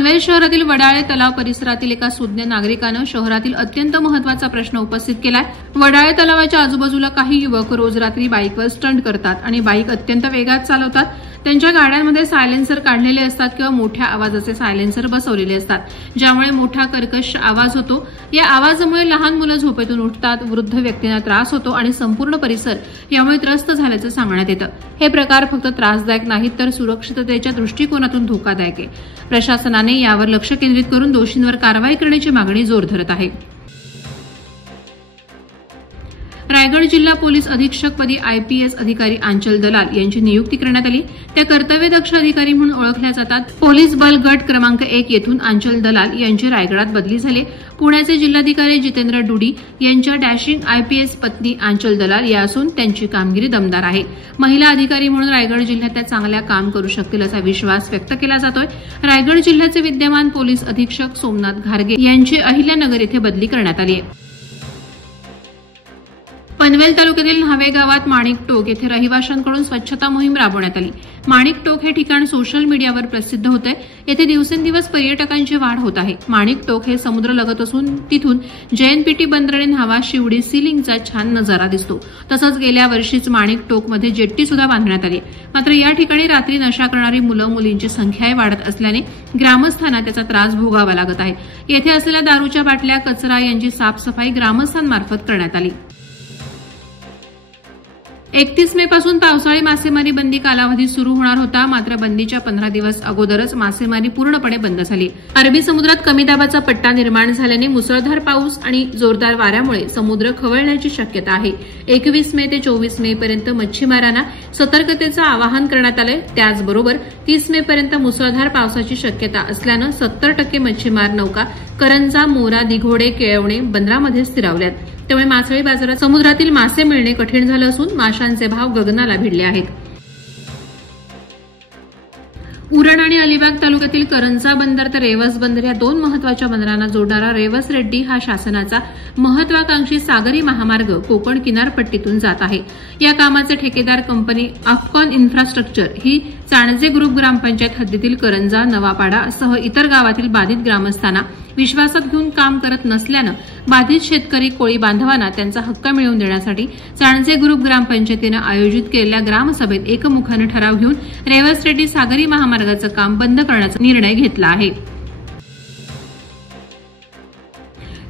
पनवेल शहरातील वडाळे तलाव परिसरातील एका सुज्ञ नागरिकानं शहरातील अत्यंत महत्त्वाचा प्रश्न उपस्थित केलाय। वडाळे तलावाच्या आजूबाजूला काही युवक रोज रात्री बाईकवर स्टंट करतात आणि बाईक अत्यंत वेगात चालवतात। त्यांच्या गाड्यांमध्ये सायलेन्सर काढलेले असतात किंवा मोठ्या आवाजाचे सायलेन्सर बसवलेले असतात, ज्यामुळे मोठा कर्कश आवाज होतो। या आवाजामुळे लहान मुलं झोपेतून उठतात, वृद्ध व्यक्तींना त्रास होतो आणि संपूर्ण परिसर यामुळे त्रस्त झाल्याचं सांगण्यात येतं। हे प्रकार फक्त त्रासदायक नाहीत तर सुरक्षिततेच्या दृष्टिकोनातून धोकादायक आहे। प्रशासनाने यावर लक्ष केंद्रित करून दोषींवर कारवाई करण्याची मागणी जोर धरत आहे। रायगड जिल्हा पोलीस अधीक्षकपदी आयपीएस अधिकारी आंचल दलाल यांची नियुक्ती करण्यात आली। त्या कर्तव्यदक्ष अधिकारी म्हणून ओळखल्या जातात। पोलीस बल गट क्रमांक 1 येथून आंचल दलाल यांची रायगडात बदली झाली। पुण्याचे जिल्हाधिकारी जितेंद्र डुडी यांच्या डॅशिंग आयपीएस पत्नी आंचल दलाल या असून त्यांची कामगिरी दमदार आहे। महिला अधिकारी म्हणून रायगड जिल्ह्यात त्या चांगल्या काम करू शकतील असा विश्वास व्यक्त केला जातोय। रायगड जिल्ह्याचे विद्यमान पोलीस अधीक्षक सोमनाथ घारगे यांची अहिल्यानगर येथे बदली करण्यात आली आहे। पनवेल तालुक्यातील न्हावे गावात माणिक टोक येथे रहिवाशांकडून स्वच्छता मोहीम राबवण्यात आली। माणिक टोक हे ठिकाण सोशल मीडियावर प्रसिद्ध होते। येथे दिवसेंदिवस पर्यटकांची वाढ होत आहे। माणिक टोक हे समुद्रलगत असून तिथून जयंतपिटी बंदरणे न्हावा शिवडी सीलिंगचा छान नजारा दिसतो। तसंच गेल्या वर्षीच माणिक टोकमध्ये जेट्टी सुद्धा बांधण्यात आली। मात्र या ठिकाणी रात्री नशा करणारी मुलं मुलींची संख्याही वाढत असल्याने ग्रामस्थांना त्याचा त्रास भोगावा लागत आहे। येथे असलेल्या दारूच्या बाटल्या, कचरा यांची साफसफाई ग्रामस्थांमार्फत करण्यात आली। 31 मे पासून पावसाळी मासेमारी बंदी कालावधी सुरू होणार होता, मात्र बंदीच्या 15 दिवस अगोदरच मासेमारी पूर्णपणे बंद झाली। अरबी समुद्रात कमी दाबाचा पट्टा निर्माण झाल्याने मुसळधार पाऊस आणि जोरदार वाऱ्यामुळे समुद्र खवळण्याची शक्यता आहे। 21 मे ते 24 मे पर्यंत मच्छीमारांना सतर्कतेचं आवाहन करण्यात आलंय। त्याचबरोबर 30 मे पर्यंत मुसळधार पावसाची शक्यता असल्यानं 70% मच्छीमार नौका करंजा, मोरा, दिघोडे, केळवणे बंदरामध्ये स्थिरावल्यात। त्यामुळे मासळी बाजारात समुद्रातील मासे मिळणे कठीण झालं असून माशांचे भाव गगनाला भिडले आहेत। उरण आणि अलिबाग तालुक्यातील करंजा बंदर तर रेवस बंदर या दोन महत्वाच्या बंदरांना जोडणारा रेवस रेड्डी हा शासनाचा महत्वाकांक्षी सागरी महामार्ग कोकण किनारपट्टीतून जात आहे। या कामाचे ठेकेदार कंपनी अफकॉन इन्फ्रास्ट्रक्चर ही चाणजे ग्रुप ग्रामपंचायत हद्दीतील करंजा, नवापाडा सह इतर गावातील बाधित ग्रामस्थांना विश्वासात घेऊन काम करत नसल्यानं बाधित शेतकरी कोळी बांधवांना त्यांचा हक्क मिळवून देण्यासाठी चाणजे ग्रुप ग्रामपंचायतीनं आयोजित केलेल्या ग्रामसभेत एकमुखाने ठराव घेऊन रेवस रेड्डी सागरी महामार्गाचं काम बंद करण्याचा निर्णय घेतला आहे।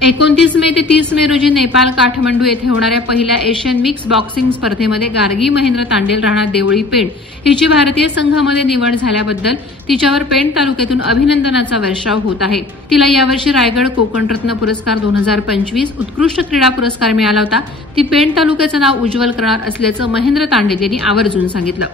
29 मे ते 30 मे रोजी नेपाळ काठमांडू येथे होणाऱ्या पहिल्या एशियन मिक्स बॉक्सिंग स्पर्धेमध्ये गार्गी महेंद्र तांडेल राहणार देवळी पेण हिची भारतीय संघामध्ये निवड झाल्याबद्दल तिच्यावर पेण तालुक्यातून अभिनंदनाचा वर्षाव होत आहे। तिला यावर्षी रायगड कोकण रत्न पुरस्कार 2025 उत्कृष्ट क्रीडा पुरस्कार मिळाला होता। ती पेण तालुक्याचं नाव उज्ज्वल करणार असल्याचं महेंद्र तांडेल यांनी आवर्जून सांगितलं।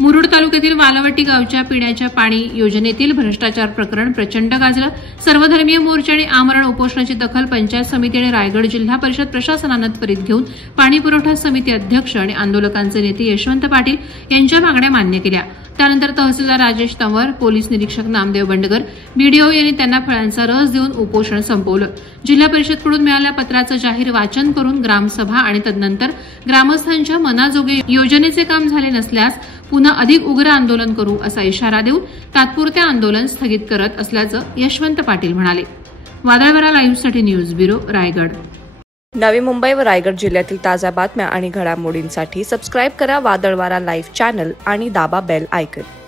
मुरुड तालुक्यातील वालवटी गावच्या पिण्याच्या पाणी योजनेतील भ्रष्टाचार प्रकरण प्रचंड गाजलं। सर्वधर्मीय मोर्चा आणि आमरण उपोषणाची दखल पंचायत समिती आणि रायगड जिल्हा परिषद प्रशासनानं त्वरित घेऊन पाणी पुरवठा समिती अध्यक्ष आणि आंदोलकांचे नेते यशवंत पाटील यांच्या मागण्या मान्य केल्या। त्यानंतर तहसीलदार राजेश तंवर, पोलीस निरीक्षक नामदेव बंडगर, बीडीओ यांनी त्यांना फळांचा रस देऊन उपोषण संपवलं। जिल्हा परिषदकडून मिळालेल्या पत्राचं जाहीर वाचन करून ग्रामसभा आणि तदनंतर ग्रामस्थांच्या मनाजोगे योजनेचे काम झाले नसल्यास पुन्हा अधिक उग्र आंदोलन करू असा इशारा देऊन तात्पुरते आंदोलन स्थगित करत असल्याचं यशवंत पाटील म्हणाले। वादळवारा लाईव्हसाठी न्यूज ब्युरो, रायगड। नवी मुंबई व रायगड जिल्ह्यातील ताज्या बातम्या आणि घडामोडींसाठी सबस्क्राईब करा वादळवारा लाईव्ह चॅनल आणि दाबा बेल आयकॉन।